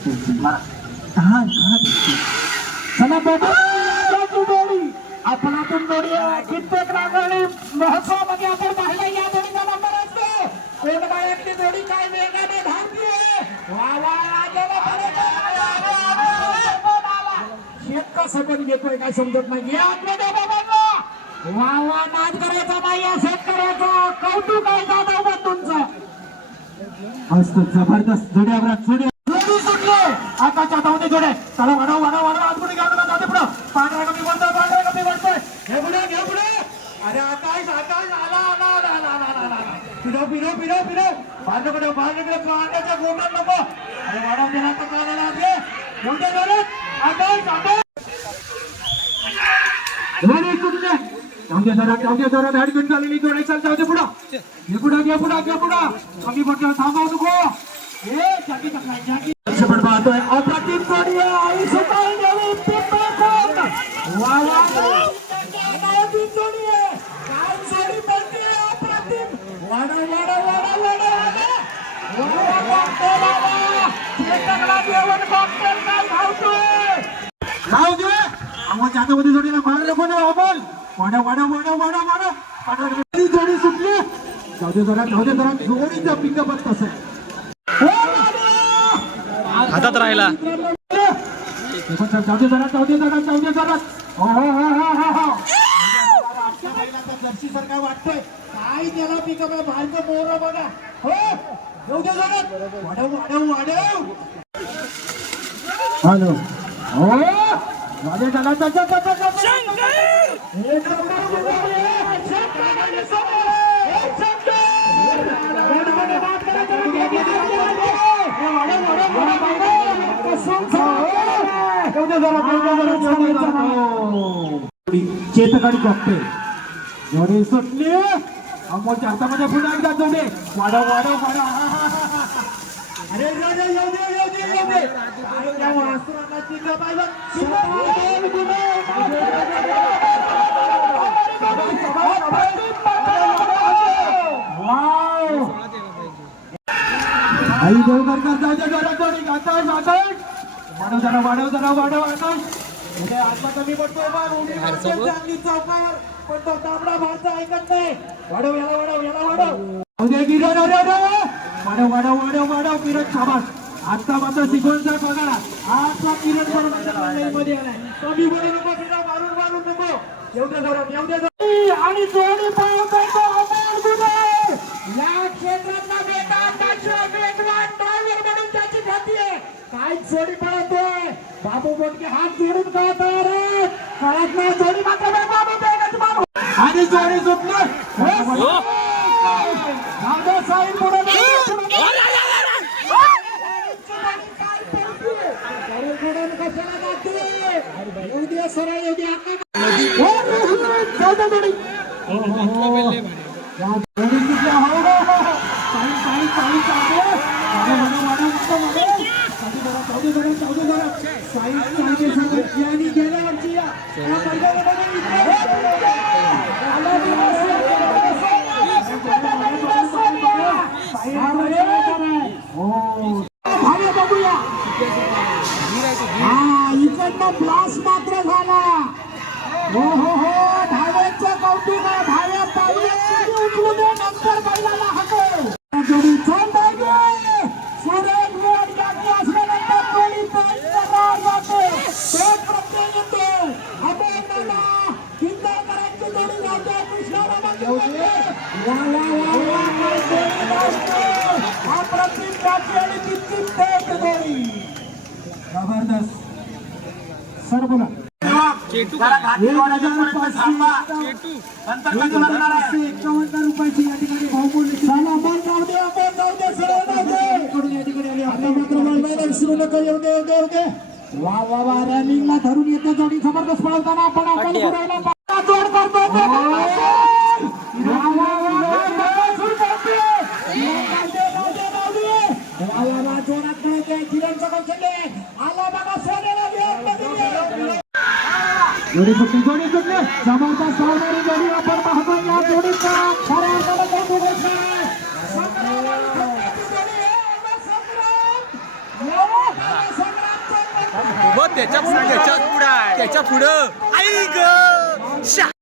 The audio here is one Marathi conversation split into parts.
हा हा. चला बाबा. बाजू जोडी आपलातून कित्येक रांगोळी महोत्सवामध्ये आपण पाहिलं या जोडीचा नंबर असतो. कोण बाळगली जोडी काय वेगाने धावतीये? वा वा राजाला शेत घेतोय काय समजत नाही. या आतमध्ये बाबांना. वा वा नाद करायचा नाही या शेतकऱ्याचा. कौतुक आहे दादा बंधूंचं मस्त जबरदस्त जोड्यावर जोड्या जोडी सुटले जोडे. चला वाढव वाढव वाढव. आतमध्ये घ्या तुला जाते पुढं. पांढरा कमी बोलतोय पांढरा कमी बोलतोय घे पुढे घे पुढे. अरे आकाश आकाश आला आला आला आला आला आला आला. पिरो पिरो पिरो पिरो बांधकडे पाण्याच्या गोटात नको अरे वाढव दिला तर काय झालं आपले मोठे जोडे आकाश. आकाश जोडी सुटले जाऊदे जरा जाऊदे जरा. धाड घेऊन चाललेली जोडे चल जाऊदे पुढं. घे पुढं घे पुढं घे पुढं. कमी पडलं थांबव नको. ए जागी टाकाय जागी लक्ष पण पाहतोय अप्रतिम जोडी आहे आई सुपाई देवी पिंपळकोट वा वा अप्रतिम जोडी आहे काय जोडी बनते अप्रतिम वाडा वाडा वाडा वाडा वाडा वा वा कॉकटेल आला चेतकला जेवण कॉकटेल काय धावतोय राहू दे आवाज मध्ये जोडीला मार नको ना अमोल वाडा वाडा वाडा वाडा वाडा वाडा जोडी सुटली जाऊ दे जरा जाऊ दे जरा जोडीचा पिकअपच कसं आहे हो, बाबा! हातात राहिला. जाऊ दे जरा जाऊ दे जरा जाऊ दे जरा. हो हो हो हो हो हो. आजच्या बैलाचा जर्सी सारखा वाटतोय. काय त्याला पिकअप आहे बाहेरचं मोर बघा. हो जाऊ दे जरा. वाढव वाढव वाढव. हॅलो. हो. चेतकाडी कॉकटेल जोडी सुटली. अमोलच्या हातामध्ये पुन्हा एकदा जोडे. वाढव वाढव वाढव. हा, हा, हा, हा. अरे वाव. आई देवगडकर जाऊ दे जरा जोडी. आकाश आकाश वाढव जरा वाढव जरा वाढव आकाश. आत्मा कमी पडतो बा उडी चांगली चौकावर पण तो तांबडा भारता ऐकत नाही. वाढव याला वाढव याला वाढव. उद्या किरण अरे अरे वाढव वाढव वाढव वाढव. किरण शाबास. आता मात्र शिकवणचा बघा आता किरण बरोबर मध्ये आलाय. कमी बोलू नको किरण मारून मारून नको. एवढे जोरात एवढे जोरात आणि जोडी पळवतोय तो अमोल गुन्हे या क्षेत्रातला बेटा काय जोडी पळवतोय बाबू बोटके हात जोडून आहे कळत नाही जोडी मात्र बाबू मारू आणि जोडी सुटली. रामदास साहेब पुढे सरळ येऊ दे आता जोडी या जोडीच्या हो हो हो हो. चाळी चाळी चाळी चालते वाडे वाडे वाडे नुसतं वाडे. चालू जरा, चालू जरा, चालू जरा. साई चालते सगळं. जियानी गेल्या वर्षी या. या मैदानामध्ये इकडे. आला दिवस, या दिवस. साई आले. हो. भावे बघूया हा इकडनं ब्लास मात्र झाला हो हो हो धाव्यांचं कौतुक आहे धाव्या पावल्या किती उचलू दे नंतर बैलाला हकव जोडी चल बागे सुरेख वेळ जागी असल्यानंतर जोडी तयार जाते तो प्रत्यय येतो अभेदाना हिंदकरांची जोडी जाते कृष्णाला घेऊन वा वा वा वा काय जोडी लावते अप्रतिम जाती आणि तितकी तेज जोडी जबरदस्त सर बोला एकावन्न रुपयाची या ठिकाणी भावमूल्य चला मन जाऊ दे आपण जाऊ दे सरळ जाऊ दे. इकडून या ठिकाणी आली. आता मात्र वळवायला विसरू नका येऊ दे येऊ दे येऊ दे. वा वा वा रनिंगला धरून येते जोडी. जबरदस्त पळवताना आपण आपण जोड करतो तो बरोबर. वा वा वा वा बरोबर करते. जाऊ दे, जाऊ दे, जाऊ दे. वा वा वा जोरात पळते किरणचं कौशल्य आला बघा सोन्याला वेगमध्ये जोडी सुटली जोडी सुटली. जबरदस्त धावणारी जोडी आपण पाहतो या जोडीचा. खऱ्या अर्थानं कौतुक आहे. त्याच्या पुढं त्याच्या पुढं. आई ग!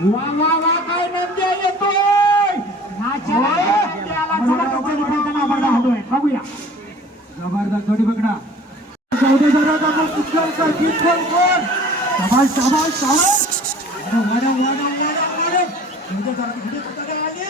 वा वा वा काय नंद्या येतोय? बघूया. जबरदस्त जोडी बघणा चौदे जरा आपण कुठल कर कर. कर शाबाश शाबाश शाबाश अरे वाडा वाडा जरा आली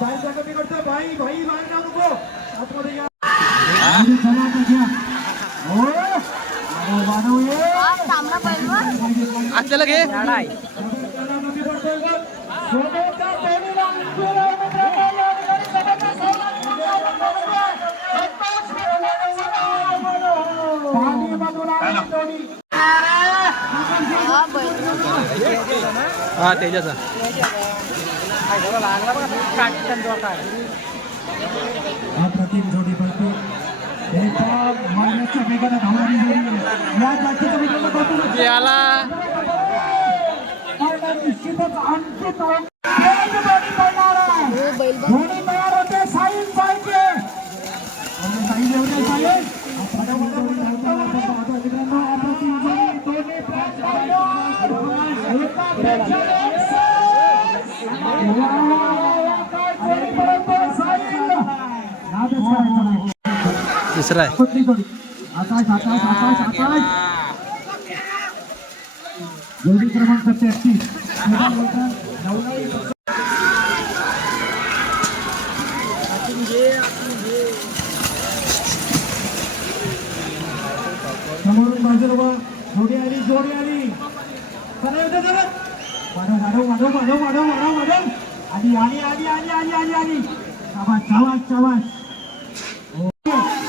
काय करतो भाई भाई बाहेर जाऊ नको. आतमध्ये या. अरे चला हा त्याच्याचा अप्रतिम जोडी पडते एकदम मारण्याच्या वेगाने धावणारी जोडी. या जातीचं मित्रांनो कौतुक आहे. याला. निश्चितच. हो बैल बघ जोडी तयार होते साईन साईचे साईन एवढे साईन अप्रतिम जोडी दोन्ही प्रेक्षकांना एका प्रेक्षकाने वा, वा, वा, वा, काय जोडी पडतोय साईन. नादच करायचा नाही. तिसरा आहे कुठली जोडी आकाश आकाश आकाश आकाश जोडी क्रमांक तेहतीस समोरून बाजूला बघ. जोडी आली जोडी आली चला येऊ दे जरा. वाढव वाढव वाढव वाढव वाढव वाढव वाढव आली आली आली आली आली आली आली शाबास शाबास शाबास जोडी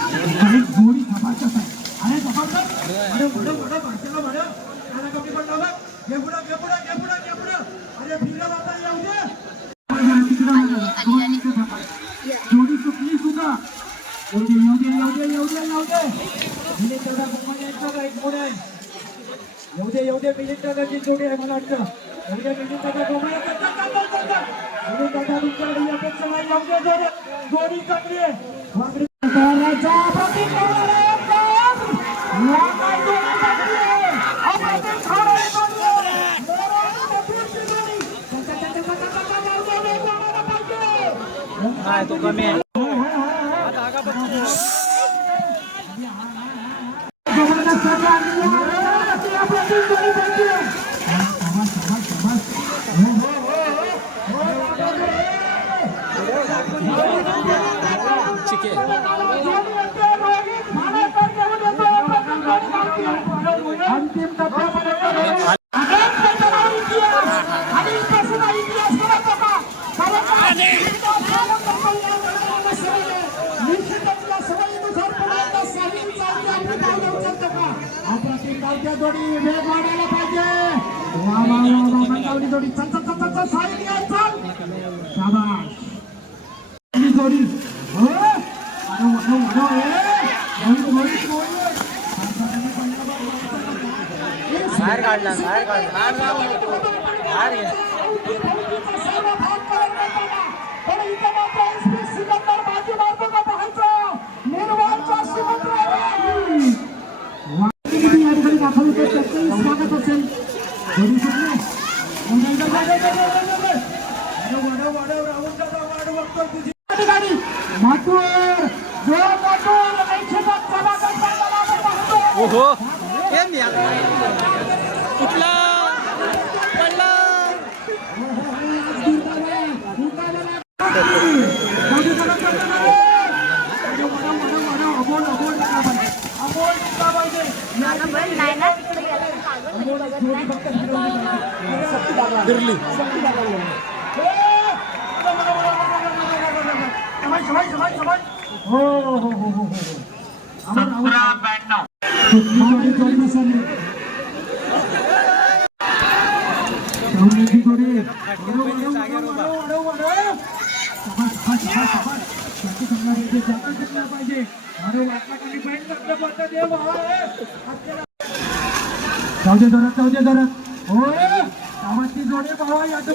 अरे जबरदस्त अरे वडव भाषेला वडव त्याला कमी पडला बघ घे पुढं घे पुढं घे पुढं घे पुढं अरे फिरला वाटा येऊ दे जोडी चुकली सुद्धा येऊ दे येऊ दे येऊ दे येऊ दे येऊ दे मिलिंद दादा एक मोड आहे येऊ दे येऊ दे मिलिंद दादाची जोडी आहे मला वाटतं येऊ दे मिलिंद दादा गोमाया मिलिंद दादा तुमच्याकडे अपेक्षा नाही येऊ दे जोडी जोडी चांगली आहे वाकडी करायचा प्रतिक करणारा एकदम. या काय जोडी चांगली काढला बाहेर काढला बाहेर ओहो कुठला? पडला. माझा हो हो हो हो हो सतरा ब्याण्णव जाऊ दे जोरात जाऊ दे जोरात हो गावाची जोडे भावा या ठिकाणी जोडे गावाचे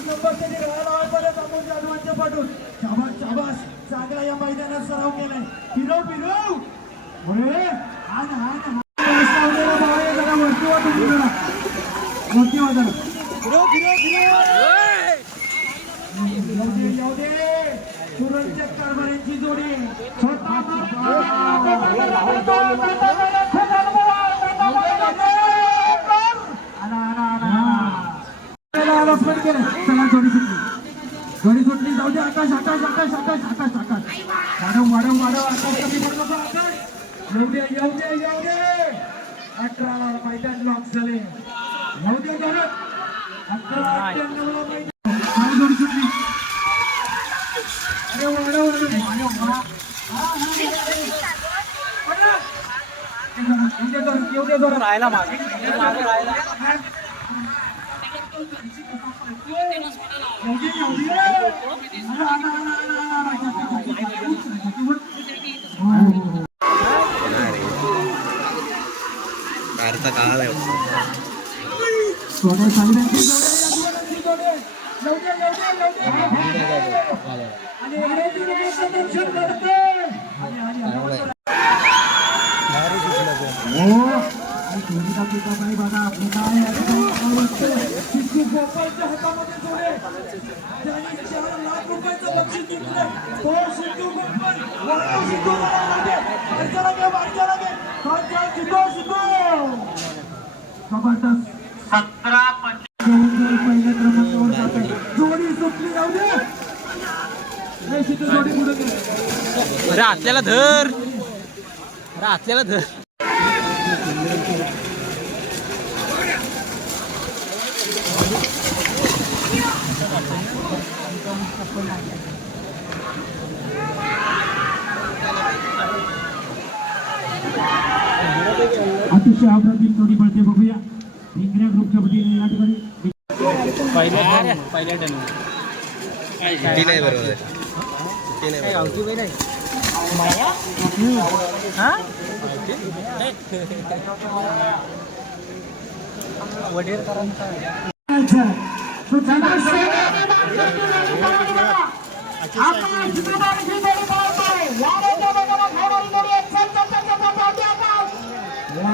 नंबर त्यांनी राहायला आवाजपर्यंत आपण जाधवांच्या पाठवून शाबास शाबास चांगला या मैदानात सराव केलाय फिरव फिरव होय हा ना भावा वरती वा तुम्ही जरा वरती फिरो फिरो फिरो! फिरव येऊ जोडी चला जोडी सुटली जोडी सुटली जाऊ दे आकाश आकाश आकाश आकाश आकाश आकाश वाढव वाढव वाढव आकाश कमी पडलो आकाश येऊ दे येऊ दे येऊ दे अठरा मैदान लॉक झाले येऊ दे जोरात अठरा अठ्ठ्याण्णवला मैदान आणि जोडी सुटली अरे वाढव वाढव वाढव वा. येऊ दे जोरात, येऊ दे जोरात. राहायला मागे मागे राहायला कारचा काळ आहे सोन्या साहेबांची जोडे, या जुवानाची जोडे. लवकर, लवकर, लवकर. आणि इंग्रजी लोकांचं दर्शन करते. आणि, आणि, आणि. हो. आणि कोणता पिता बाई बघा, पिता आहे, आणि तो आवडते. चिक्कू गोपाळच्या हातामध्ये जोडे. त्याने चार लाख रुपयाचं बक्षीस जिंकलंय. तो सिद्धू गोपाळ, वरतो सिद्धू सिद्धू, सिद्धू. जबरदस्त सतरा पहिल्या क्रमांकावर जोडी सुटली जाऊ दे सिद्धू जोडी पुढे अरे आतल्याला धर अरे आतल्याला धर अतिशय अप्रतिम जोडी पडते बघूया. इंग्रिया ग्रुपच्या वतीने या ठिकाणी पहिल्या पहिल्या टन सुट्टी नाही बरोबर सुट्टी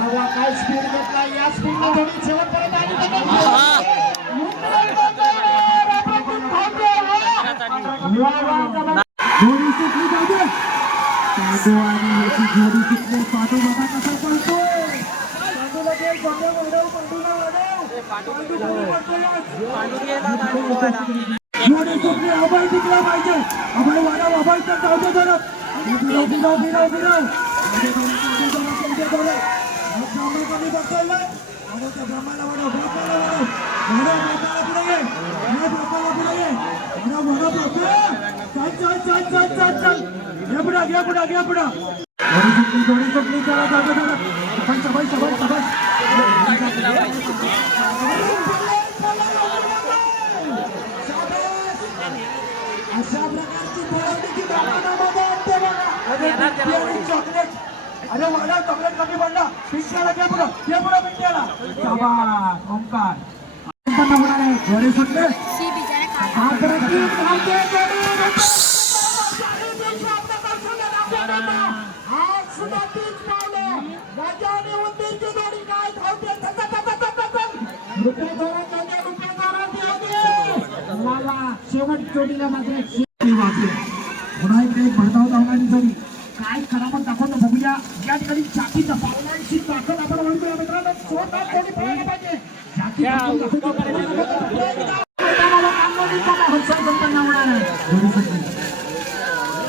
काय स्पीड घेतला या स्पीड जोडी शेवटपर्यंत आली का नाही? वा, वा, चला. जोडी सुटली जाऊ दे पांडू आणि याची जोडी सुटली पांडू बघा कसा पळतोय पांडूला घे, पांडू वाढव, पांडूला वाढव. पांडू जोडी पळतोय आज. जोडी सुटली अभय जिंकला पाहिजे अभय वाढव अभय तर जाऊ दे जरा फिरव फिरव फिरव फिरव मग ना? वाढव त्या ब्राह्मणाला वाढव, ब्राह्मणाला वाढव. वाढव, ब्राह्मणाला पुढे ये. पुढे. वाढव, वाढव, ब्राह्मण. चल, चल, चल, चल, चल, चल. घे पुढं, घे पुढं, घे पुढं. जोडी सुटली, जोडी सुटली, चला. शाबास, शाबास, शाबास, अशा प्रकारची की बघा. चॉकलेट अरे मला कमरेत कमी पडला. पिंट्याला घे पुढं. घे पुढं पिंट्याला. शाबास. ओंकार. होणार आहे. घरी सुटले. आदरती कांदे कमी शेवट जोडीला मात्र वाचले पुन्हा एक भेटावत आवडायची काय खराब दाखवतो बघूया. या ठिकाणी चाकीचा पावलांची ताकद आपण म्हणतोय मित्रांनो स्वतः कोणी पळायला पाहिजे.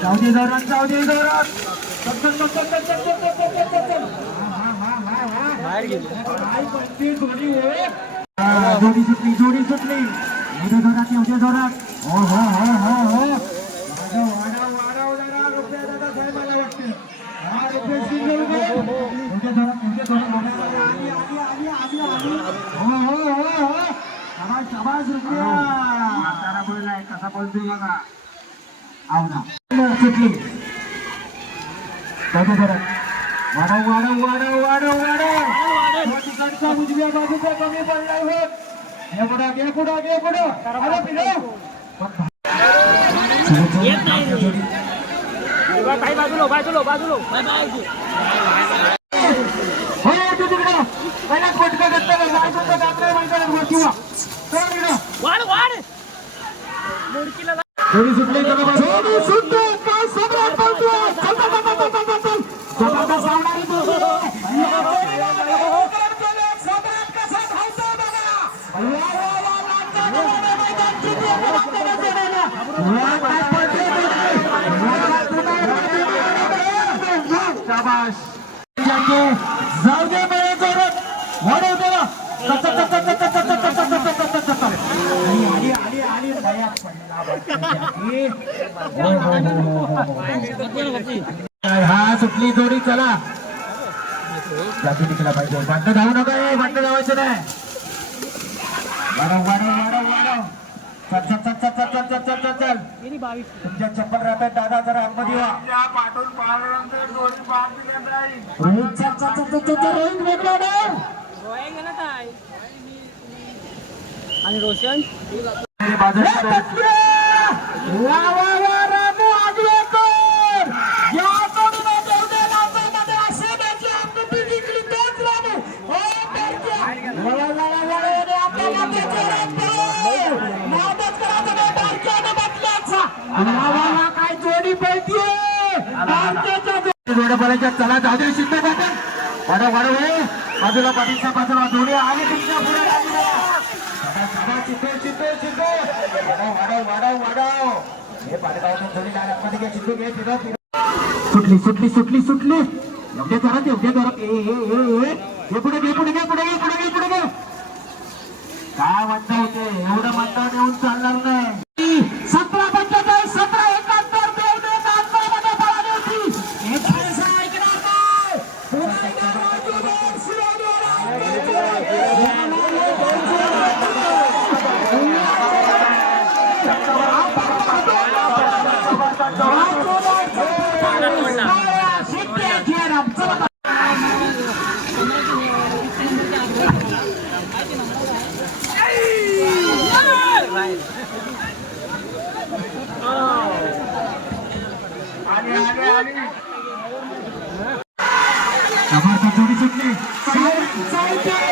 जाऊ दे जाऊ जोडी सुटली जोडी सुटली. उद्या जोरात उद्या जोरात हो हो हो हो हो. उनके थोड़ा उनके थोड़ा लोग आगे आगे आगे आगे आगे हो हो हो हो शाबाश शाबाश रुपया म्हातारा बोललाय कसा बोलतोय बघा आवना चुकली कधी जरा वाढव वाढव वाढव वाढव वाढव तिकडचा उजव्या बाजूचा कमी पडलाय होत हे पुढा घे पुढा घे पुढं अरे पिलो येत नाही बाजूलो बाजूलो बाजूलो बाय बाय सुटले हो, हो, हो, हो. हा सुटली जोडी चला पाहिजे बंद धावू नका बंद धावायचं नाही वाढव वाढव वाढव वाढव चल चल चल चल चल चल चल चल चल चल तुमच्या चप्पल राहतात दादा जरा आतमध्ये वा रोहित चल चल चल चल चल चल रोहित वेगळा डाव आणि रोशन हे बाजूला वा वा वा जोडी चला जाऊ दे शिंदे पाटील वाढव वाढव हो. बाजूला पाटीलच्या बाजूला जोडी आली तुमच्यापुढे चित्तो, चित्तो, चित्तो. वाढव, वाढव, वाढव, हे पाठीमागून आतमध्ये घे, चित्तो घे, सुटली सुटली सुटली सुटली. एवढे जोरात एवढे जोरात ए हे पुढे घे पुढे घे पुढे घे पुढे घे पुढे घे. काय म्हणता होते एवढं म्हणता येऊन चालणार नाही. জড়িয়ে